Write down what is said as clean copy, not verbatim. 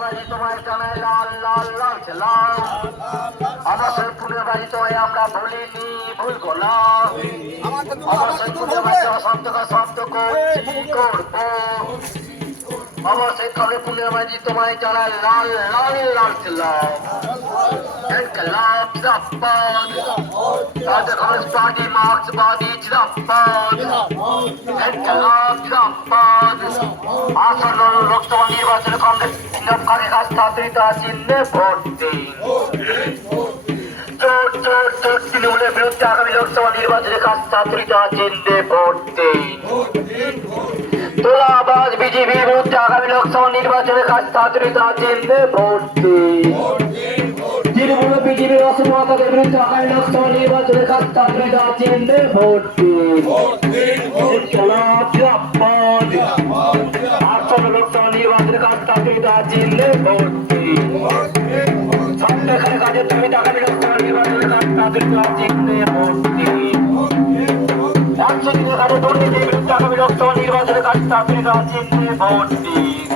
তোমায় জানাই লাল লাল লাল লাল আমার ফুলের বাড়ি তোমায় আমরা ভুলিনি ভুলবো না আমার ফুলের বাড়ি শব্দ শব্দ করছি করবো আমার সেই কবে ফুলের বাড়ি তোমায় জানাই লাল লাল লাল লাল Enkelab, Zappad, the College Body Marks Body Zappad, Enkelab, Zappad, Asano Lokton Nirvachan Congress in the Karikas Tatrita in the voting. তৃণমূলে বিরুদ্ধে আগামী লোকসভা নির্বাচনে কাস্তাত্রিতা চিহ্নে ভোট দিন তোলাবাজ বিজেপির বিরুদ্ধে আগামী লোকসভা নির্বাচনে কাস্তাত্রিতা চিহ্নে ভোট দিন তৃণমূল বিজেপির অসমাগতের বিরুদ্ধে আগামী লোকসভা নির্বাচনে কাস্তাত্রিতা চিহ্নে ভোট দিন আসন্ন লোকসভা নির্বাচনে কাস্তাত্রিতা চিহ্নে ভোট দিন সন্দেহের কাজে তুমি আগামী লোকসভা নির্বাচনে কাস্তাত্রিতা চিহ্নে ভোট দিন 100 দিনের কাজে দুর্নীতির বিরুদ্ধে আগামী লোকসভা নির্বাচনে কাস্তাত্রিতা চিহ্নে ভোট দিন